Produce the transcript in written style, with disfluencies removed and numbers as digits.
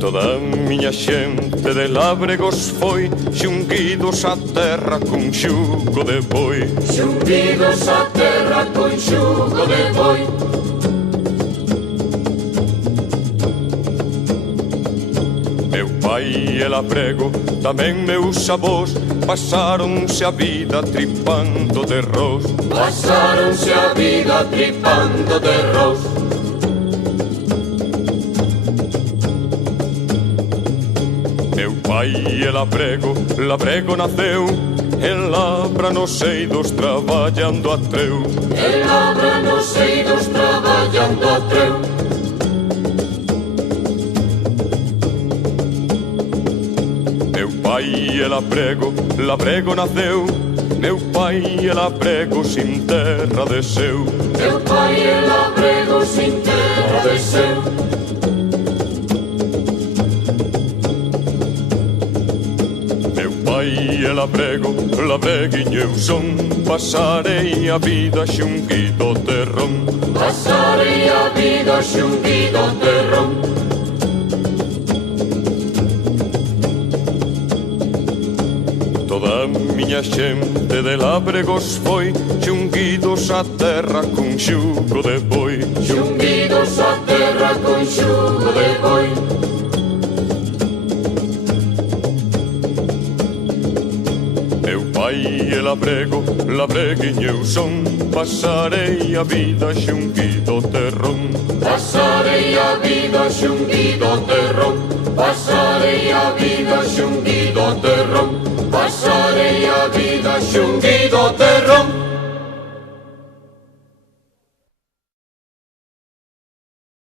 Toda a miña xente de lábregos foi xunguidos á terra cun xugo de boi. Xunguidos á terra con xugo de boi. Meu pai e labrego, tamén meus avós, pasáronse a vida tripando de ros. Pasáronse a vida tripando de ros. Meu pai e labrego, labrego naceu en labra nos eidos traballando a treu. En labra nos eidos traballando a treu. Meu pai e labrego, labrego naceu. Meu pai e labrego sin terra desceu. Meu pai e labrego sin terra desceu. Meu pai e labrego, labreguinho eu son. Pasarei a vida xunguido terrón. Pasarei a vida xunguido terrón. Toda a miña xente de lábregos foi xunguidos á terra cun xugo de boi. Xunguidos á terra con xugo de boi. Meu pai e labrego, labreguinho eu son. Pasarei a vida xunguido terrón. Pasarei a vida xunguido terrón. Pasarei a vida xunguido terrón. Pasarei a vida xunguido terrón.